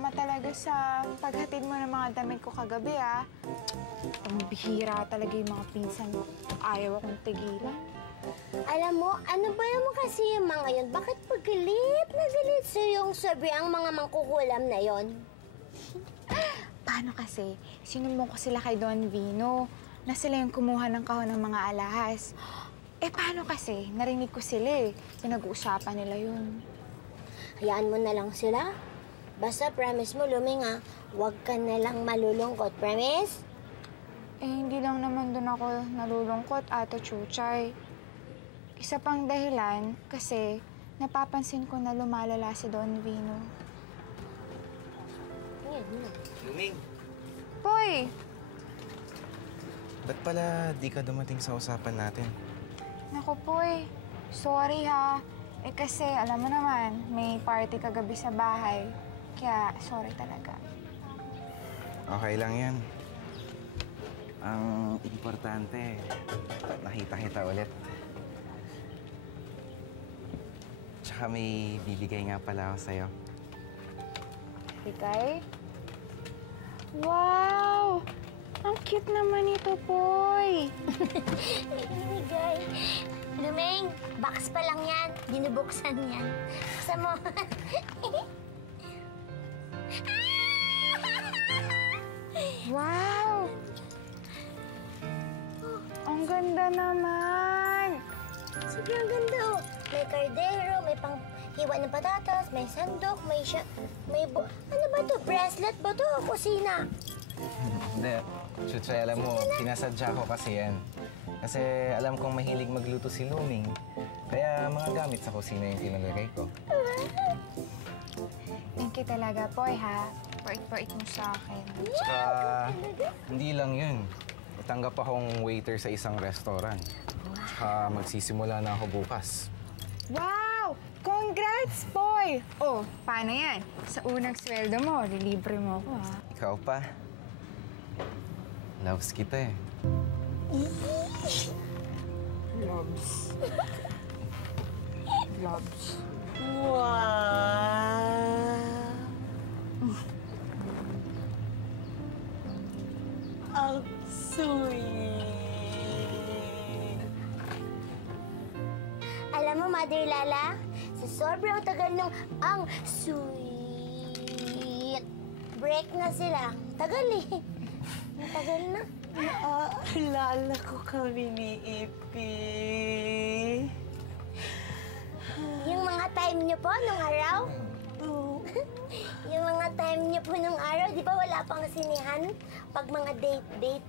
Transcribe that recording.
salamat talaga sa paghatid mo ng mga damit ko kagabi, ah. Ang bihira talaga yung mga pinsan mo. Ayaw akong tigilan. Alam mo, ano ba naman kasi yung mga yun? Bakit pag galit na galit sa yung sabi ang mga mangkukulam na yon? Paano kasi? Sinumbong ko sila kay Don Vino na sila yung kumuha ng kahon ng mga alahas. Eh, paano kasi? Narinig ko sila eh. Pinag-uusapan nila yun. Hayaan mo na lang sila. Basta promise mo, Luming, ha? Huwag ka na lang malulungkot. Promise? Eh, hindi lang naman doon ako nalulungkot, Ate Chuchay. Isa pang dahilan kasi napapansin ko na lumalala si Don Vino. Luming, Poy! ba't pala di ka dumating sa usapan natin? Naku, Poy. Sorry, ha. Eh, kasi alam mo naman, may party kagabi sa bahay. Kaya, sorry talaga. Okay lang yan. Ang importante, nakita kita ulit. Tsaka may bibigay nga pala ako sa'yo. Bigay? Wow! Ang cute naman ito, Poy! Ibigay. Luming, box pa lang yan. Binubuksan yan. Buksan mo. Wow! Ang ganda naman! Sobrang ganda, oh. May kardero, may panghiwa ng patatas, may sandok, ano ba to? Bracelet ba to? Kusina. Hindi. Chuchay, alam mo, sinasadya ko kasi yan. Kasi alam kong mahilig magluto si Luming. Kaya mga gamit sa kusina yung tinalagay ko. Thank you talaga, Poy, ha? Pait-pait mo sa akin. Tsaka, hindi lang yun. Itanggap akong waiter sa isang restaurant. Tsaka magsisimula na ako bukas. Wow! Congrats, Poy! Oh, paano yan? Sa unang sweldo mo, lilibre mo ako, ha? Ikaw pa. Loves kita eh. Loves. Loves. Wow! Ang sweet! Alam mo, Mother Lala, sa sobrang tagal nung ang sweet, break na sila. Tagal eh. Matagal na. Naalala ko kami ni Ipi. Yung mga time niyo po nung araw? Oh. Yung mga time niyo po nung araw, di ba wala pang sinihan? Pag mga date-date.